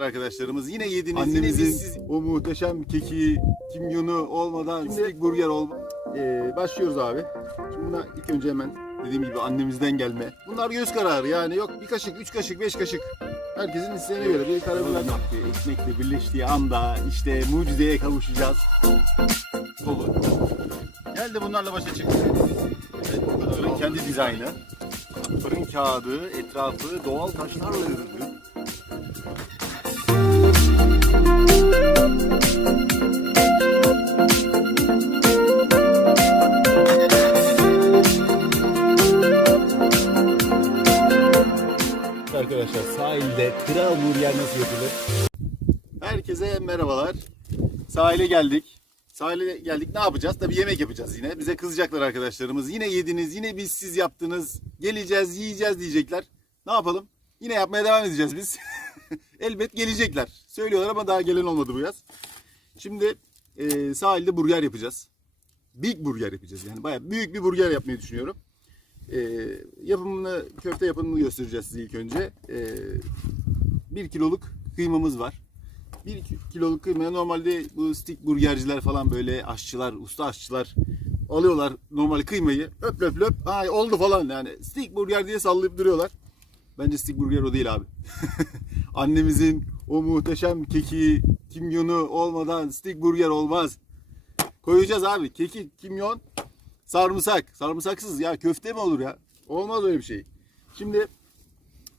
arkadaşlarımız yine yediniz Annemizin yine biz siz- o muhteşem keki, kimyonu olmadan Şimdi- steak burger olma. Ee, başlıyoruz abi. Şimdi buna ilk önce hemen dediğim gibi annemizden gelme. Bunlar göz kararı yani yok bir kaşık, üç kaşık, beş kaşık. Herkesin isteğine göre bir karabiber yaptığı, ekmekle birleştiği anda işte mucizeye kavuşacağız. Dolu. Geldi bunlarla başa çık. Evet, bu kendi dizaynı. Fırın kağıdı, etrafı doğal taşlarla örüldü. Arkadaşlar sahilde kral burger nasıl yapılır? Herkese merhabalar. Sahile geldik. Sahile geldik ne yapacağız? Tabii yemek yapacağız yine. Bize kızacaklar arkadaşlarımız. Yine yediniz, yine biz siz yaptınız. Geleceğiz, yiyeceğiz diyecekler. Ne yapalım? Yine yapmaya devam edeceğiz biz. Elbet gelecekler. Söylüyorlar ama daha gelen olmadı bu yaz. Şimdi e, sahilde burger yapacağız. Big burger yapacağız. Yani bayağı büyük bir burger yapmayı düşünüyorum. E, yapımını, köfte yapımını göstereceğiz size ilk önce. E, 1 kiloluk kıymamız var. 1 kiloluk kıymaya normalde bu stick burgerciler falan böyle aşçılar, usta aşçılar alıyorlar normal kıymayı öp löp löp ay oldu falan yani stick burger diye sallayıp duruyorlar. Bence stick burger o değil abi. Annemizin o muhteşem keki, kimyonu olmadan stick burger olmaz. Koyacağız abi keki, kimyon, sarımsak. Sarımsaksız ya köfte mi olur ya? Olmaz öyle bir şey. Şimdi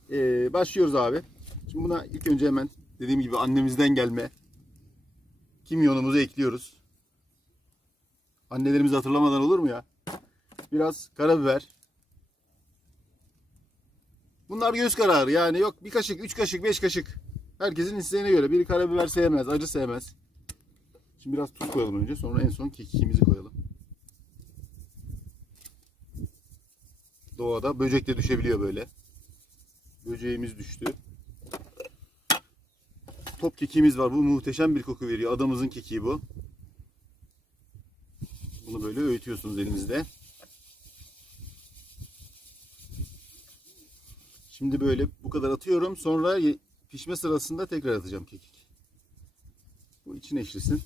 eee, başlıyoruz abi. Şimdi buna ilk önce hemen dediğim gibi annemizden gelme kimyonumuzu ekliyoruz. Annelerimizi hatırlamadan olur mu ya? Biraz karabiber. Bunlar göz kararı yani yok bir kaşık, üç kaşık, beş kaşık. Herkesin isteğine göre. Biri karabiber sevmez, acı sevmez. Şimdi biraz tuz koyalım önce sonra en son kekimizi koyalım. Doğada böcek de düşebiliyor böyle. Böceğimiz düştü. Top kekiğimiz var. Bu muhteşem bir koku veriyor. Adamızın kekiği bu. Bunu böyle öğütüyorsunuz elinizde. Şimdi böyle bu kadar atıyorum. Sonra pişme sırasında tekrar atacağım kekik. Bu içine eşlesin.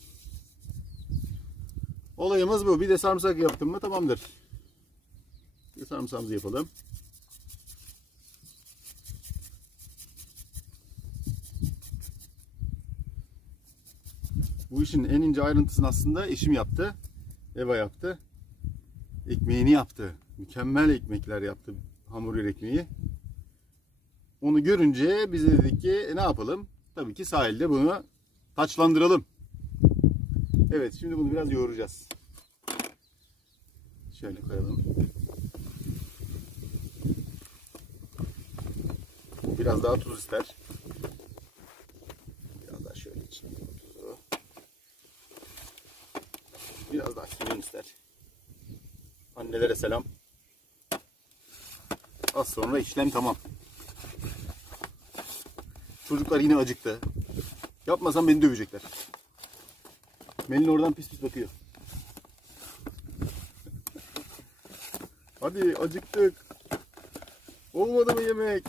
Olayımız bu. Bir de sarımsak yaptım mı tamamdır. Bir sarımsağımızı yapalım. Bu işin en ince ayrıntısını aslında eşim yaptı. Eva yaptı. Ekmeğini yaptı. Mükemmel ekmekler yaptı. Hamburger ekmeği. Onu görünce biz de dedik ki "E, ne yapalım? Tabii ki sahilde bunu taçlandıralım. Evet şimdi bunu biraz yoğuracağız. Şöyle koyalım. Biraz daha tuz ister. Biraz daha şöyle içine tuzu. Biraz daha kimyon ister. Annelere selam. Az sonra işlem tamam. Çocuklar yine acıktı. Yapmasam beni dövecekler. Melin oradan pis pis bakıyor. Hadi acıktık. Olmadı mı yemek?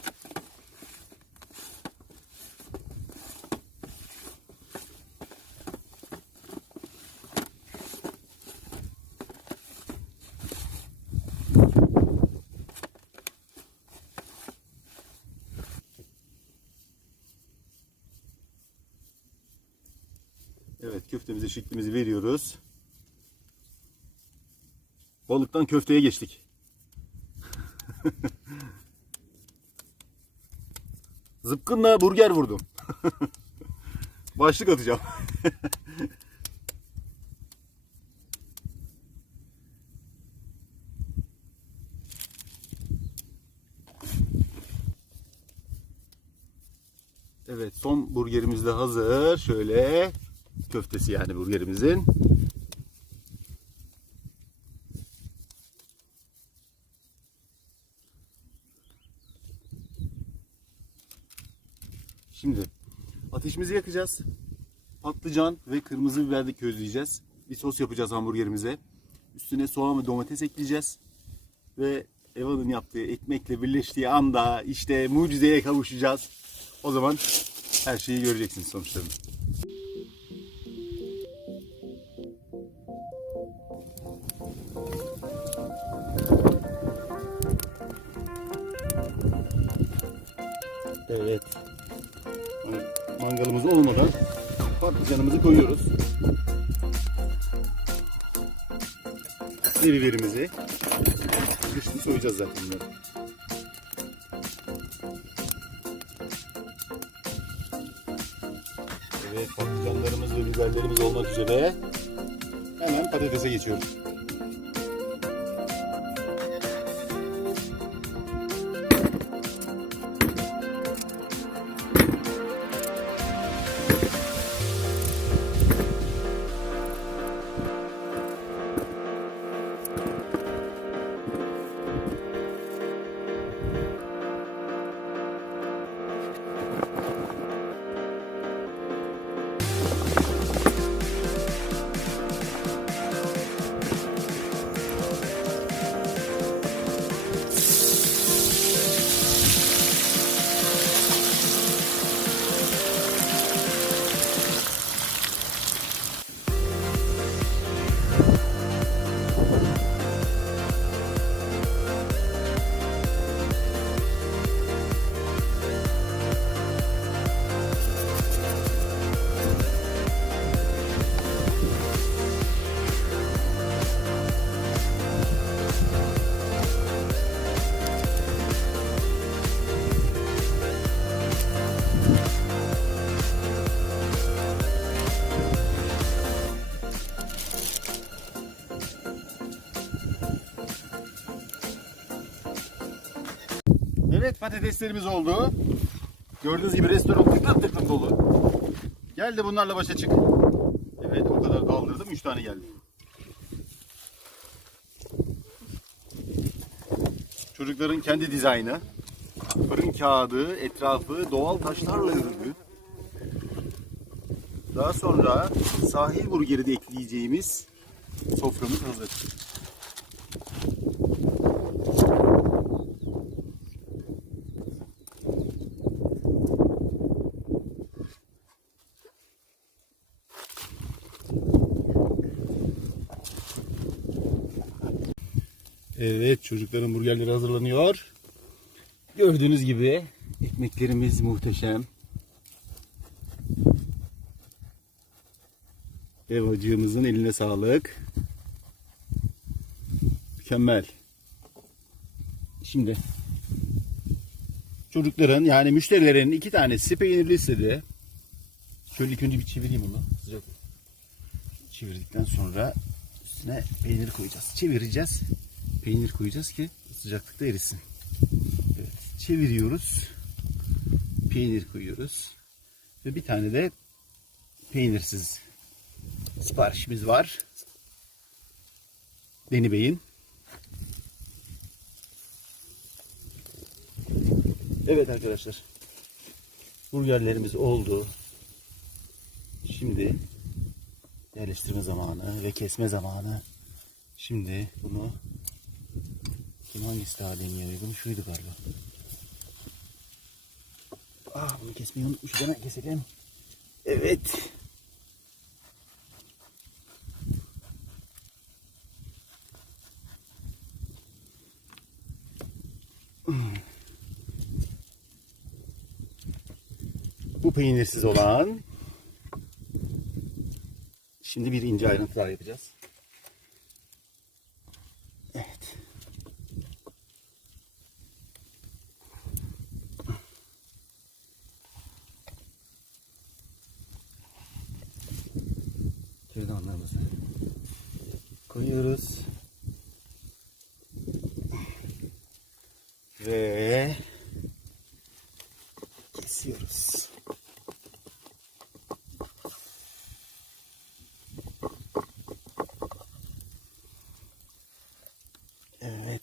Evet köftemize şeklimizi veriyoruz. Balıktan köfteye geçtik. Zıpkınla burger vurdum. Başlık atacağım. Evet son burgerimiz de hazır. Şöyle köftesi yani burgerimizin. Şimdi ateşimizi yakacağız. Patlıcan ve kırmızı biber közleyeceğiz. Bir sos yapacağız hamburgerimize. Üstüne soğan ve domates ekleyeceğiz. Ve Eva'nın yaptığı ekmekle birleştiği anda işte mucizeye kavuşacağız. O zaman Her şeyi göreceksiniz sonuçlarını. Patlıcanımızı koyuyoruz. Ve biberimizi. Dışını soyacağız zaten bunları. Evet patlıcanlarımız ve biberlerimiz olmak üzere. Hemen patatese geçiyoruz. Patateslerimiz oldu. Gördüğünüz gibi restoran tıklım tıklım dolu. Gel de bunlarla başa çık. Evet o kadar kaldırdım 3 tane geldi. Çocukların kendi dizaynı. Fırın kağıdı, etrafı doğal taşlarla örülü. Daha sonra sahil burgeri de ekleyeceğimiz soframız hazır. Evet çocukların burgerleri hazırlanıyor. Gördüğünüz gibi ekmeklerimiz muhteşem. Ev acığımızın eline sağlık. Mükemmel. Şimdi çocukların yani müşterilerin iki tanesi peynirli istedi. Şöyle ilk önce bir çevireyim onu. Sıcak. Çevirdikten sonra üstüne peynir koyacağız. Çevireceğiz. Peynir koyacağız ki sıcaklıkta erisin. Evet, çeviriyoruz. Peynir koyuyoruz. Ve bir tane de peynirsiz siparişimiz var. Deni Bey'in. Evet arkadaşlar. Burgerlerimiz oldu. Şimdi yerleştirme zamanı ve kesme zamanı. Şimdi bunu kim hangisi daha deniyor uygun? Şuydu galiba. Ah bunu kesmeyi unutmuşuz. Hemen keselim. Evet. Bu peynirsiz olan. Şimdi bir ince ayrıntılar yapacağız. Kürdanlarımızı koyuyoruz. Ve kesiyoruz. Evet.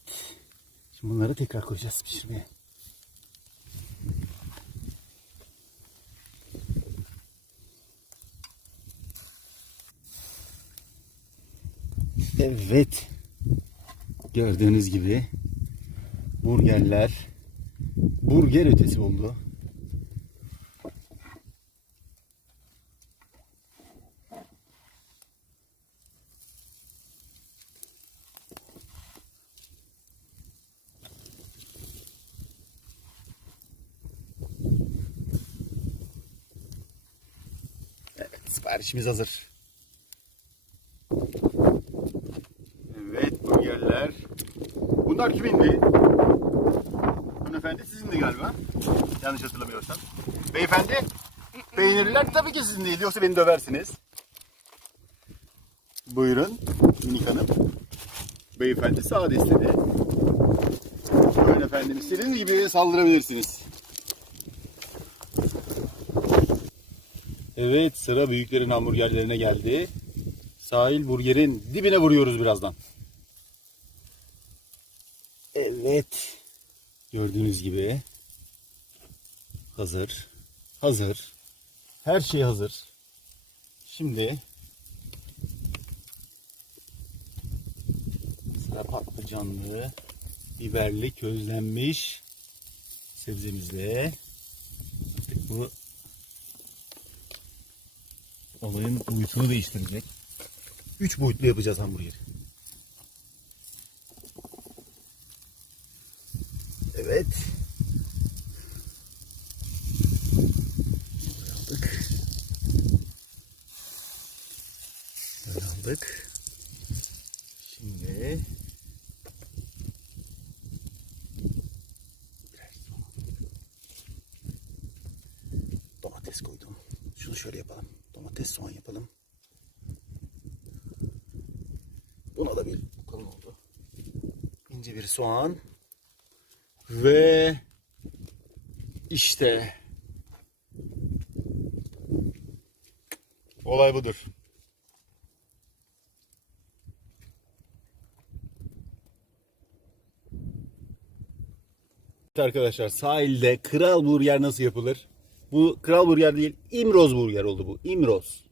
Şimdi bunları tekrar koyacağız pişirmeye. Evet. Gördüğünüz gibi burgerler burger ötesi oldu. Evet, siparişimiz hazır. Bunlar kimindi? Hanımefendi sizin de galiba. Yanlış hatırlamıyorsam. Beyefendi peynirler tabii ki sizin değil. Yoksa beni döversiniz. Buyurun minik hanım. Beyefendi sade istedi. Buyurun efendim. İstediğiniz gibi saldırabilirsiniz. Evet sıra büyüklerin hamburgerlerine geldi. Sahil burgerin dibine vuruyoruz birazdan. Evet. Gördüğünüz gibi hazır. Hazır. Her şey hazır. Şimdi sıra patlıcanlı, biberli, közlenmiş sebzemizle Artık bu olayın boyutunu değiştirecek. Üç boyutlu yapacağız hamburgeri. Evet. Böyle aldık. Böyle aldık. Şimdi domates koydum. Şunu şöyle yapalım. Domates soğan yapalım. Buna da bir bakalım oldu. İnce bir soğan. Ve işte olay budur. Arkadaşlar sahilde kral burger nasıl yapılır? Bu kral burger değil, İmroz burger oldu bu. İmroz.